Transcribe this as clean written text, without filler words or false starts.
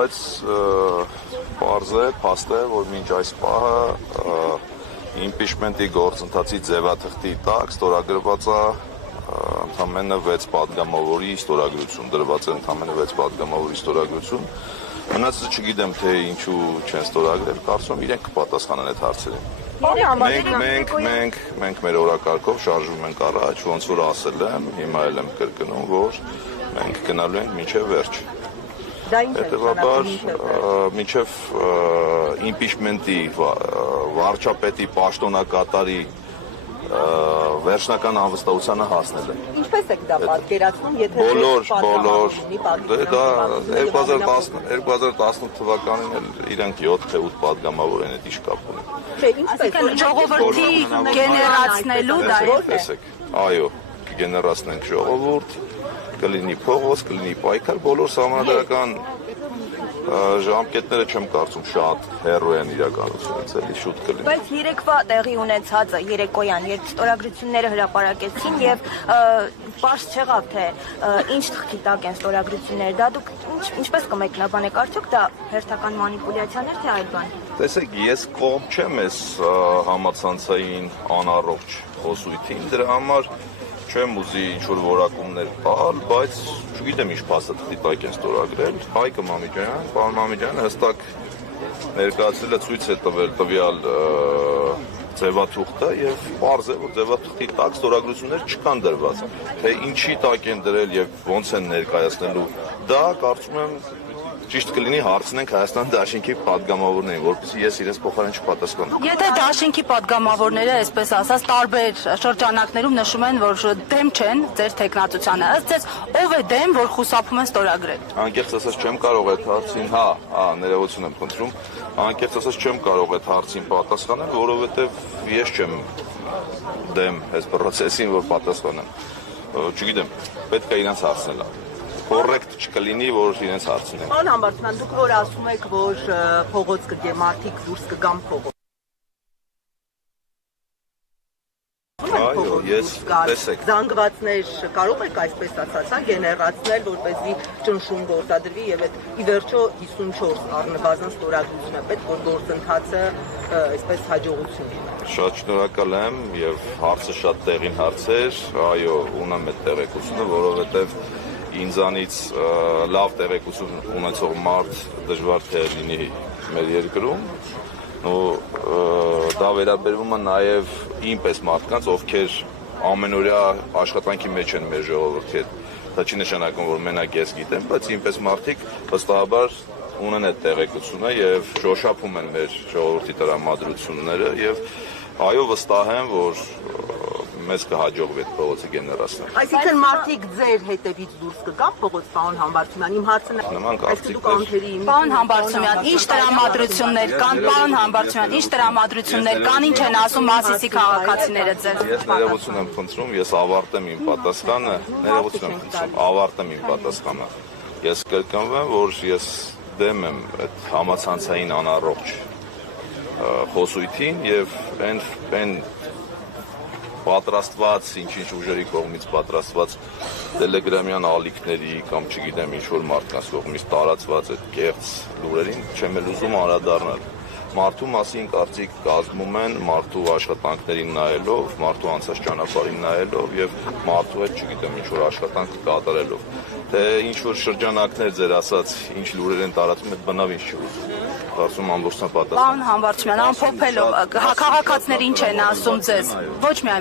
Բայց պարզ է, փաստ է, որ մինչ այս պահը իմպիչմենտի գործընթացի ձևաթղթի տակ ստորագրված է ընդամենը 6 պատգամավորի ստորագրություն, դրված է ընդամենը 6 պատգամավորի ստորագրություն։ Մնացածը չգիտեմ, թե ինչու չեն ստորագրել, կարծում եմ իրենք կպատասխանեն այդ հարցերին։ Մենք մեր օրակարգով շարժվում ենք առաջ, ոնց որ ասել եմ, հիմա էլ եմ կրկնում, որ մենք գնալու ենք մինչև վերջ։ Հետևաբար, մինչև իմպիչմենտի վարչապետի պաշտոնակատարի վերջնական անվստահությանը հասնել է։ Ինչպես եք դա պատկերացնում, եթե դա 2018 թվականին էլ իրանք 7 թե 8 պատգամավոր են այդ իշկապ ունեն։ Ժողովրդի գեներացնելու դա է։ Այո, գեներացնենք ժողովուրդ, կլինի փողոց, կլինի պայքար, բոլոր սահմանադրական ժամկետները չեմ կարծում շատ հեռու են իրականությունից, էլի շուտ կլինի։ Բայց երեկվա տեղի ունեցածը երեկոյան, երբ ստորագրությունները հրապարակեցին եւ պարզ չեղավ, թե ինչ թղթի տակ են ստորագրությունները, դա դուք ինչպես կմեկնաբանեք, արդյոք դա հերթական մանիպուլյացիաներ թե այլ բան։ Տեսեք, ես կողմ չեմ այս համացանցային անառողջ խոսույթին, դրա համար չեմ ուզի ինչ-որ որակումներ տալ, բայց չգիտեմ ինչ փաստաթղթի տակ են ստորագրել։ Հայկը Մամիկյան, պարոն Մամիկյանը հստակ ներկայացրել է, ցույց է տվել տվյալ ձևաթուղթը եւ պարզ է, որ ձևաթուղթի տակ ստորագրություններ չկան դրված։ Թե ինչի տակ են դրել եւ ոնց են ներկայացնելու, դա կարծում եմ ճիշտ կլինի հարցնենք Հայաստան Դաշինքի պատգամավորներին, որպեսզի ես իրենց փոխարեն չպատասխանեմ։ Եթե Դաշինքի պատգամավորները, այսպես ասած, տարբեր շրջանակներում նշում են, որ դեմ չեն ձեր տեխնատությանը, ըստ ձեզ ով է դեմ, որ խուսափում են ստորագրել։ Անկեղծ ասած չեմ կարող այդ հարցին, ներողություն եմ խնդրում, անկեղծ ասած չեմ կարող այդ հարցին պատասխանել, որովհետև ես չեմ դեմ այս process-ին, որ պատասխանեմ։ Չգիտեմ, պետք է իրենց հարցնել։ Կորեկտ չկլինի, որ իրենց հարցնեն։ Պարոն Համբարձման, դուք որ ասում եք, որ փողոց կգե մարդիկ դուրս կգան փողոց։ Այո, ես տեսեք։ Զանգվածներ կարող եք այսպես ասած, գեներացնել, որպեսզի ճնշում գործադրվի եւ այդ ի վերջո 54 առնվազն ստորագրություն է պետք, որ գործընթացը այսպես հաջողություն ունենա։ Շատ շնորհակալ եմ եւ հարցը շատ տեղին հարց էր, այո, ունեմ այդ տեղեկությունը, որովհետեւ ինձանից լավ տեղեկություն ունեցող մարդ դժվար թե լինի մեր երկրում, դա վերաբերվում է նաև ինպես մարդկանց, ովքեր ամենօրյա աշխատանքի մեջ են մեր ժողովրդի հետ, դա չի նշանակում, որ մենակ ես գիտեմ, բայց ինպես մարդիկ վստահաբար ունեն այդ տեղեկությունը եւ շոշափում են մեր ժողովրդի տրամադրությունները եւ այո վստահ եմ, որ մեզ կհաջողվի այդ փողոցը գեներացնել։ Այսինքն մարդիկ ձեր հետևից դուրս կգան փողոց, պարոն Համբարձումյան, իմ հարցն է։ Պարոն Համբարձումյան, ինչ տրամադրություններ կան, պարոն Համբարձումյան, ինչ տրամադրություններ կան, ինչ են ասում Մասիսի քաղաքացիները ձեզ։ Ես ներողություն եմ խնդրում, ես ավարտեմ իմ պատասխանը, ներողություն եմ խնդրում, ավարտեմ իմ պատասխանը։ Ես կրկնվեմ, որ ես դեմ եմ այդ համացանցային անառողջ խոսույթին եւ այն պատրաստված, ինչ-ինչ ուժերի կողմից պատրաստված տելեգրամյան ալիքների կամ չգիտեմ ինչ-որ մարդկանց կողմից տարածված այդ կեղծ լուրերին չեմ էլ ուզում անդրադառնալ։ Մարդու մասին կարծիք կազմում են մարդու աշխատանքներին նայելով, մարդու անցած ճանապարհին նայելով եւ մարդու հետ չգիտեմ ինչ-որ աշխատանք կատարելով։ Թե ինչ-որ շրջանակներ ձեր ասած ինչ լուրեր են տարածում, այդ բնավ ինչ չի ուզում։ Կարծում ամբողջությամբ պատասխան։ Պարոն Համբարձումյան, ամփոփելով, քաղաքացիները ինչ են ասում ձեզ։ Ոչ միայն